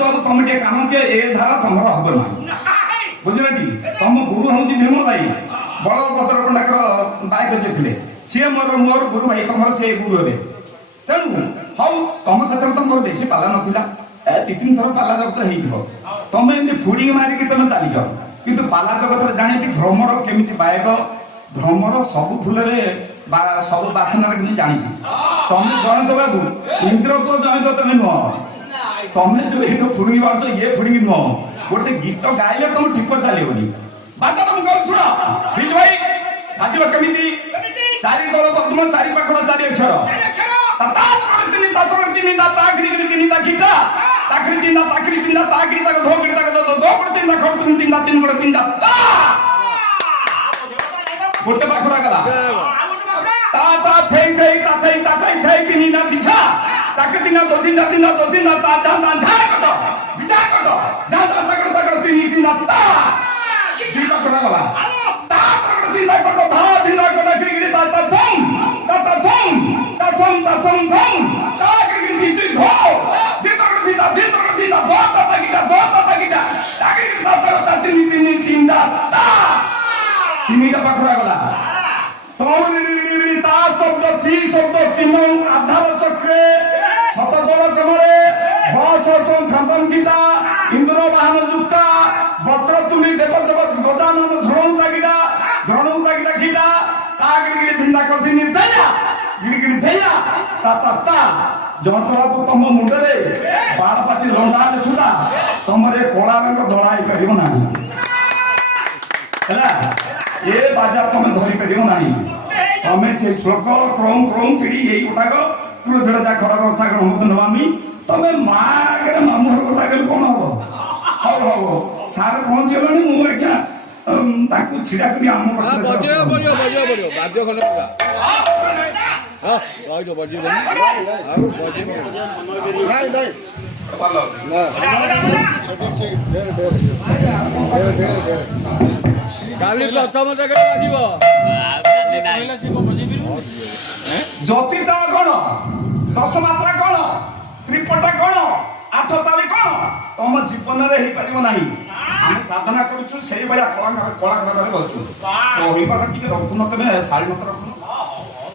ଜୟନ୍ତ ବାବୁ ତମେ ଟିକେ କାମ ଦିଅ ଏ ଧାରା ତମର ହବ ନାହିଁ ବୁଝିଲେ ଟି ତମ ଗୁରୁ ହଉଛି ଭୀମ ଭାଇ ବଳଭଦ୍ର ପଣ୍ଡାଙ୍କର ବାଇକ ଯିଏ ଥିଲେ ସିଏ ମୋର ଗୁରୁ ଭାଇ ତମର ସେ ଗୁରୁ ହେବେ ତେଣୁ ହଉ ତମ ସାଥିରେ ତ ମୋର ବେଶୀ ପାଲା ନଥିଲା 2-3 ଥର ପାଲା ଜଗତରେ ହେଇଥିବ ତମେ ଏମିତି ଫୁଡ଼ିକି ମାରିକି ତମେ ଚାଲିଛ କିନ୍ତୁ ପାଲା ଜଗତରେ ଜାଣିନ୍ତି ଭ୍ରମର କେମିତି ବାୟକ ଭ୍ରମର ସବୁ ଫୁଲରେ ସବୁ ବାସନାରେ କେମିତି ଜାଣିଛି ତମେ ଜୟନ୍ତ ବାବୁ ଇନ୍ଦ୍ରପୁର ଜୟନ୍ତ ତମେ ନୁହଁ ତମେ ଯୋଉ ଏଇଠୁ ଫୁଡ଼ିକି ମାରୁଛ ଇଏ ଫୁଡ଼ିକି ନୁହଁ ଗୋଟେ ଗୀତ ଗାଇଲେ ତମେ ଠିକ ଚାଲିବନି ବାଜା ତମେ କହୁଛ ଶୁଣ ବିଜୁ ଭାଇ ବାଜିବ କେମିତି 4 ଦଳ ପଦ୍ମ 4 ପାଖଡ଼ 4 ଅକ୍ଷର ଗୋଟେ ପାଖଡ଼ା ଗଲା তিনটা পাখড়া গলা তা শব্দ কি শব্দ কিম আধার চক্রে শতদল ক্রমে বস খাম্পন্থিতা ইন্দ্র বাহন যুক্তা বক্রতুলি দেবজগৎ গজানন ঝরণ তাগিটা খিটা তা গিড়ি ধিন্দা কথি নির্দয়া গিড়ি ধেয়া তা যতবাবু তম মুন্ডরে বাଳ ପାଚି ଲଣ୍ଡାରେ ସୁଧା ତମରେ କଳା ରଙ୍ଗ ଧଳା ହେଇପାରିବ ନାହିଁ ହେଲା ଏ ବାଜା ତମେ ଧରିପାରିବ ନାହିଁ ତମେ ସେ ଶ୍ଲୋକ କ୍ରୌଁ କ୍ରୌଁ ପିଢ଼ି ଏଇ ଗୋଟାକ କ୍ରୋଧର ଯା ଖଡ଼କ ସ୍ଥାଗଣ ମତ ନବାମି ତମେ ମା ଆଗରେ ମାମୁଁ ଘର କଥା କହିଲେ କ'ଣ ହବ ହଉ ସାର୍ ପହଞ୍ଚିଗଲାଣି ମୁଁ ଆଜ୍ଞା ତାଙ୍କୁ ଛିଡ଼ା କରି ଆମ ପଛରେ ଜ୍ୟୋତିତା କ'ଣ ଦଶମାତ୍ରା କ'ଣ ତ୍ରିପଟା କ'ଣ ଆଠ ତାଳି କ'ଣ ତମ ଜୀବନରେ ହେଇପାରିବ ନାହିଁ ଆମେ ସାଧନା କରୁଛୁ ସେଇଭଳିଆ କଳାକାରରେ ଅଛୁ କହିବାଟା ଟିକେ ରଖୁନ ତମେ ଶାଳୀ ମତ ରଖୁନ